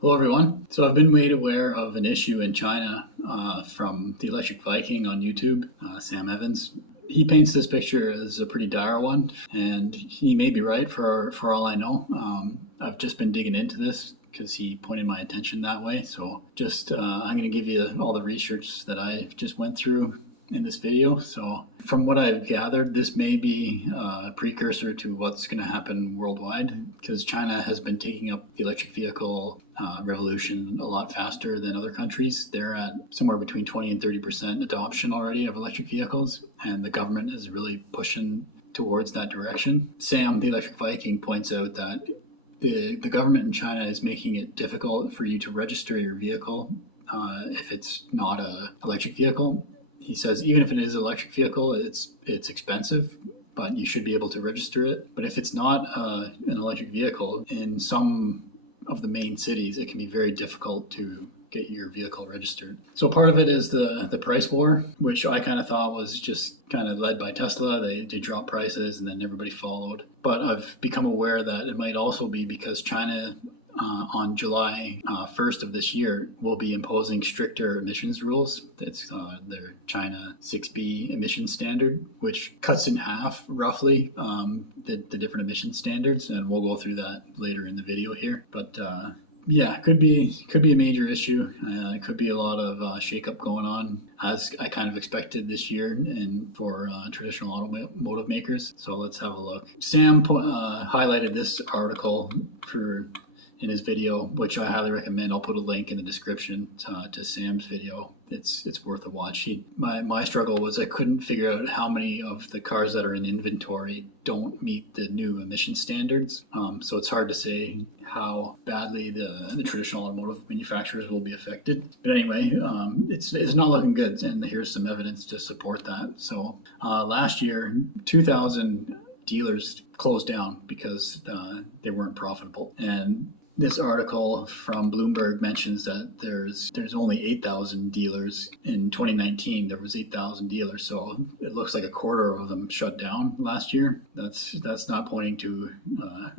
Hello, everyone. So I've been made aware of an issue in China from the Electric Viking on YouTube, Sam Evans. He paints this picture as a pretty dire one, and he may be right for all I know. I've just been digging into this because he pointed my attention that way. So I'm going to give you all the research that I just went through in this video. So from what I've gathered, this may be a precursor to what's going to happen worldwide, because China has been taking up the electric vehicle revolution a lot faster than other countries. They're at somewhere between 20 and 30% adoption already of electric vehicles, and the government is really pushing towards that direction. Sam, the Electric Viking, points out that the government in China is making it difficult for you to register your vehicle if it's not an electric vehicle. He says even if it is an electric vehicle, it's expensive, but you should be able to register it. But if it's not an electric vehicle, in some of the main cities, it can be very difficult to get your vehicle registered. So part of it is the price war, which I kind of thought was just kind of led by Tesla. They dropped prices and then everybody followed. But I've become aware that it might also be because China on July 1st of this year will be imposing stricter emissions rules. It's their China 6B emission standard, which cuts in half roughly the different emission standards, and we'll go through that later in the video here. But yeah, could be a major issue. It could be a lot of shakeup going on, as I kind of expected this year, and for traditional automotive makers. So let's have a look. Sam highlighted this article in his video, which I highly recommend. I'll put a link in the description to Sam's video. It's worth a watch. My struggle was I couldn't figure out how many of the cars that are in inventory don't meet the new emission standards. So it's hard to say how badly the traditional automotive manufacturers will be affected. But anyway, it's not looking good, and here's some evidence to support that. So last year, 2,000 dealers closed down because they weren't profitable. And this article from Bloomberg mentions that there's only 8,000 dealers. In 2019, there was 8,000 dealers, so it looks like a quarter of them shut down last year. That's not pointing to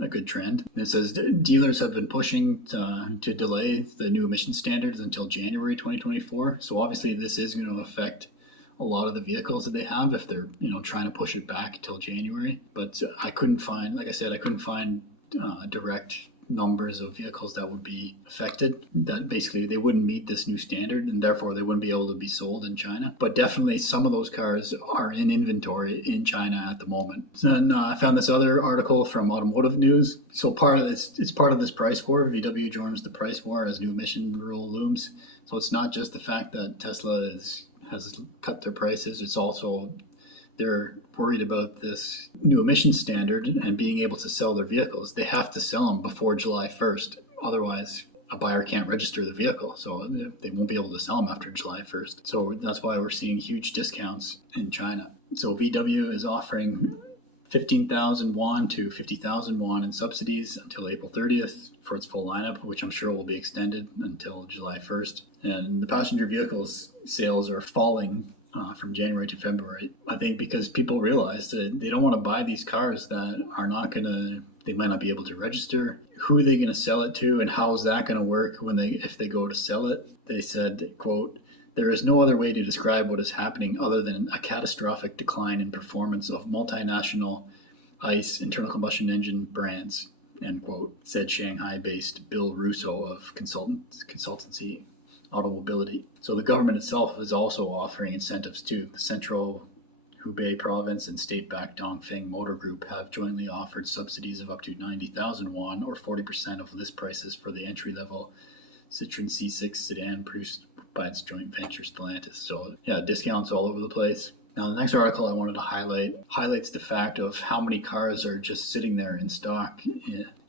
a good trend. It says dealers have been pushing to delay the new emission standards until January 2024. So obviously this is going to affect a lot of the vehicles that they have if they're trying to push it back until January. But I couldn't find, like I said, direct numbers of vehicles that would be affected, that basically they wouldn't meet this new standard and therefore they wouldn't be able to be sold in China. But definitely some of those cars are in inventory in China at the moment. Then I found this other article from Automotive News. So it's part of this price war. VW joins the price war as new emission rule looms. So it's not just the fact that Tesla has cut their prices, it's also they're worried about this new emission standard and being able to sell their vehicles. They have to sell them before July 1st. Otherwise, a buyer can't register the vehicle. So they won't be able to sell them after July 1st. So that's why we're seeing huge discounts in China. So VW is offering 15,000 yuan to 50,000 yuan in subsidies until April 30th for its full lineup, which I'm sure will be extended until July 1st. And the passenger vehicles sales are falling from January to February. I think because people realize that they don't want to buy these cars that they might not be able to register. Who are they going to sell it to, and how is that going to work if they go to sell it? They said, quote, "There is no other way to describe what is happening other than a catastrophic decline in performance of multinational ICE internal combustion engine brands," end quote, said Shanghai-based Bill Russo of consultancy Automobility. So the government itself is also offering incentives too. The Central Hubei province and state-backed Dongfeng Motor Group have jointly offered subsidies of up to 90,000 yuan or 40% of list prices for the entry-level Citroen C6 sedan produced by its joint venture Stellantis. So yeah, discounts all over the place. Now, the next article I wanted to highlights the fact of how many cars are just sitting there in stock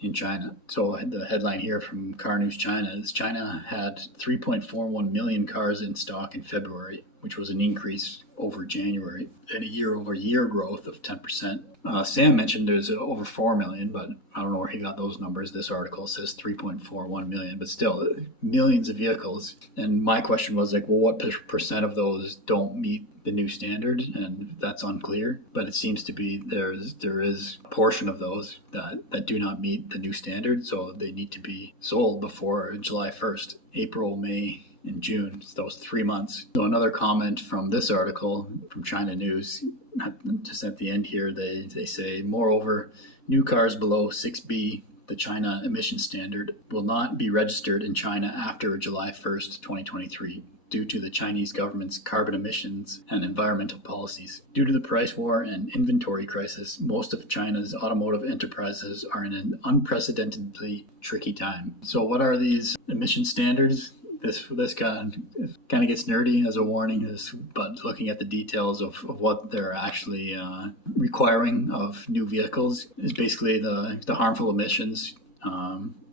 in China. So the headline here from Car News China is China had 3.41 million cars in stock in February, which was an increase over January, and a year-over-year growth of 10%. Sam mentioned there's over 4 million, but I don't know where he got those numbers. This article says 3.41 million, but still millions of vehicles. And my question was like, well, what percent of those don't meet the new standard? And that's unclear, but it seems to be there is a portion of those that do not meet the new standard, so they need to be sold before July 1st. April, May, in June, so those 3 months. So another comment from this article from China News, just at the end here, they say, moreover, new cars below 6B, the China emission standard, will not be registered in China after July 1st, 2023. Due to the Chinese government's carbon emissions and environmental policies. Due to the price war and inventory crisis, most of China's automotive enterprises are in an unprecedentedly tricky time. So what are these emission standards? This kind of gets nerdy as a warning, but looking at the details of what they're actually requiring of new vehicles is basically the harmful emissions.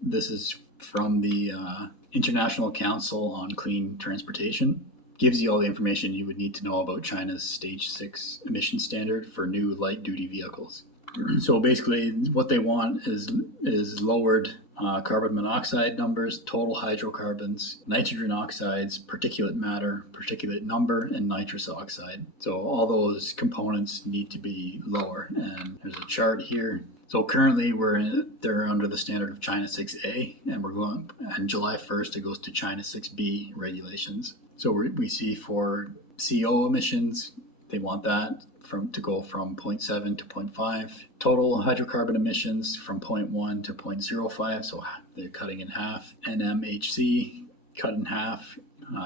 This is from the International Council on Clean Transportation. Gives you all the information you would need to know about China's Stage 6 emission standard for new light-duty vehicles. So basically what they want is lowered carbon monoxide numbers, total hydrocarbons, nitrogen oxides, particulate matter, particulate number, and nitrous oxide. So all those components need to be lower. And there's a chart here. So currently they're under the standard of China 6A, and on July 1st it goes to China 6B regulations. So we see for CO emissions, they want that to go from 0.7 to 0.5. Total hydrocarbon emissions from 0.1 to 0.05, so they're cutting in half. NMHC cut in half.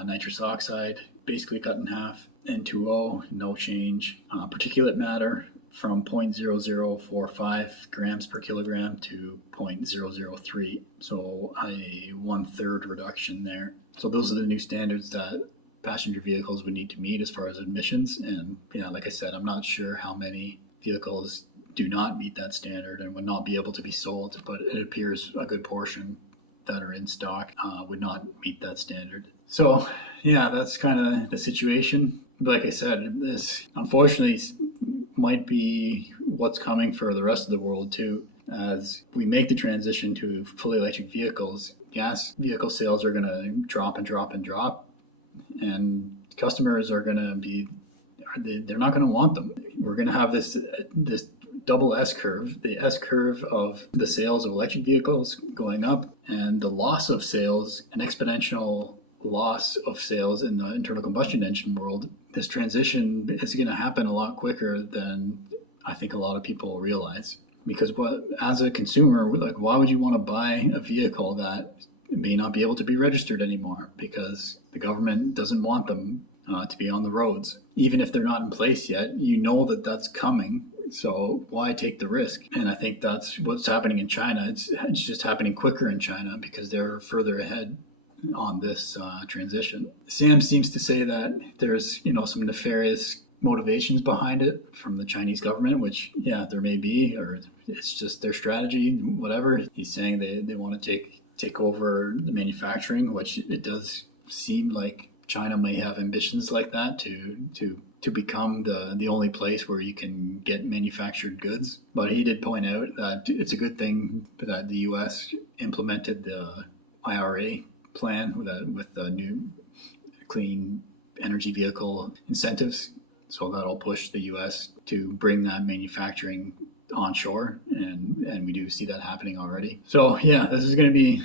Nitrous oxide basically cut in half. N2O, no change. Particulate matter from 0.0045 grams per kilogram to 0.003, so a 1/3 reduction there. So those are the new standards that passenger vehicles would need to meet as far as emissions. And like I said, I'm not sure how many vehicles do not meet that standard and would not be able to be sold, but it appears a good portion that are in stock would not meet that standard. So that's kind of the situation. But like I said, this unfortunately might be what's coming for the rest of the world too. As we make the transition to fully electric vehicles, gas vehicle sales are going to drop and drop and drop, and customers are going to they're not going to want them. We're going to have this double S curve, the S curve of the sales of electric vehicles going up, and the loss of sales, an exponential loss of sales in the internal combustion engine world. This transition is going to happen a lot quicker than I think a lot of people realize. Because as a consumer, why would you want to buy a vehicle that may not be able to be registered anymore because the government doesn't want them to be on the roads? Even if they're not in place yet, you know that that's coming. So why take the risk? And I think that's what's happening in China. It's just happening quicker in China because they're further ahead on this transition. Sam seems to say that there's some nefarious motivations behind it from the Chinese government, which there may be, or it's just their strategy, whatever. He's saying they want to take over the manufacturing, which it does seem like China may have ambitions like that to become the only place where you can get manufactured goods. But he did point out that it's a good thing that the U.S. implemented the IRA plan with the new clean energy vehicle incentives. So that'll push the U.S. to bring that manufacturing onshore, and we do see that happening already. So this is going to be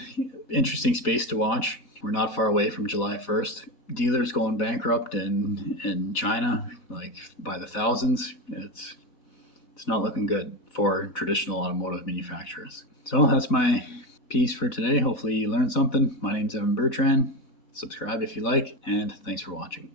interesting space to watch. We're not far away from July 1st. Dealers going bankrupt in China, like by the thousands. It's not looking good for traditional automotive manufacturers. So that's my piece for today. Hopefully you learned something. My name's Evan Bertrand. Subscribe if you like, and thanks for watching.